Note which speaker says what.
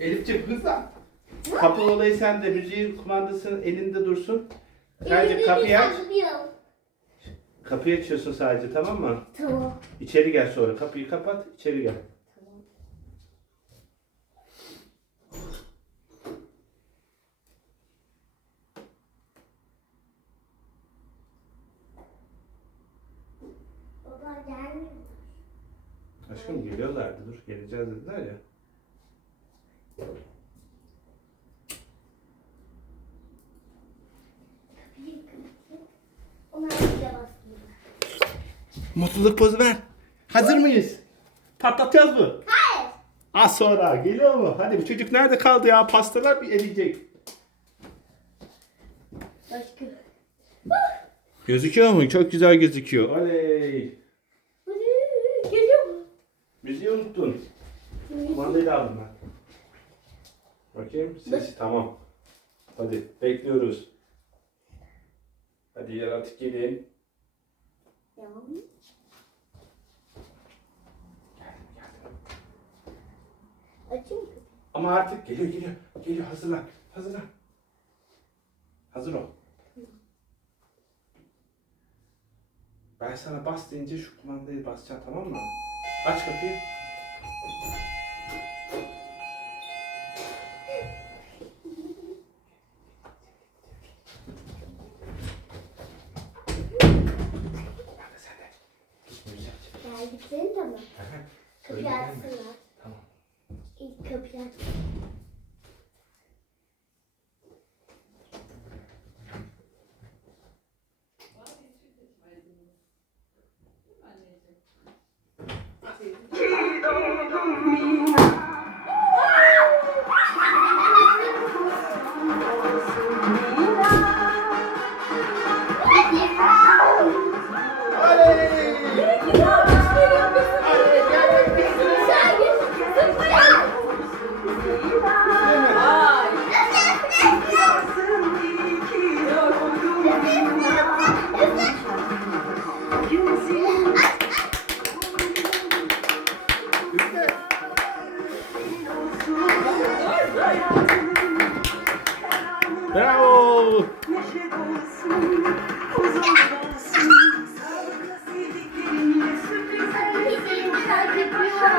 Speaker 1: Elifciğim hızlan. Kapı olayı sende. Müziğin kumandası elinde dursun. Sadece kapıyı aç. Kapıyı açıyorsun sadece tamam mı?
Speaker 2: Tamam.
Speaker 1: İçeri gel sonra. Kapıyı kapat. içeri gel. Aşkım geliyorlardı. Dur geleceğiz dediler ya.
Speaker 2: Kapıyı kapatıp ona bir basıyor.
Speaker 1: Mutluluk pozu ver. Hazır mıyız? Patlatacağız mı?
Speaker 2: Hayır.
Speaker 1: Az sonra. Geliyor mu? Hadi bu çocuk nerede kaldı ya? Pastalar bir eriyecek.
Speaker 2: Başka.
Speaker 1: Gözüküyor mu? Çok güzel gözüküyor. Oley.
Speaker 2: Geliyor mu?
Speaker 1: Müziği unuttun. Kumandayı da aldım ben. Bakayım. Ses tamam. Hadi bekliyoruz. Hadi yaratık gelin.
Speaker 2: Tamam. Açayım mı?
Speaker 1: Ama artık geliyor geliyor. Geliyor hazırlan. Hazırlan. Hazır ol. Ben sana bas deyince şu kumandayı basacaksın tamam mı? Aç kapıyı. Aç.
Speaker 2: Geldiklerini de mi? Kapıyı açsınlar.
Speaker 1: Tamam.
Speaker 2: İlk kapıyı aç.
Speaker 1: Yeah.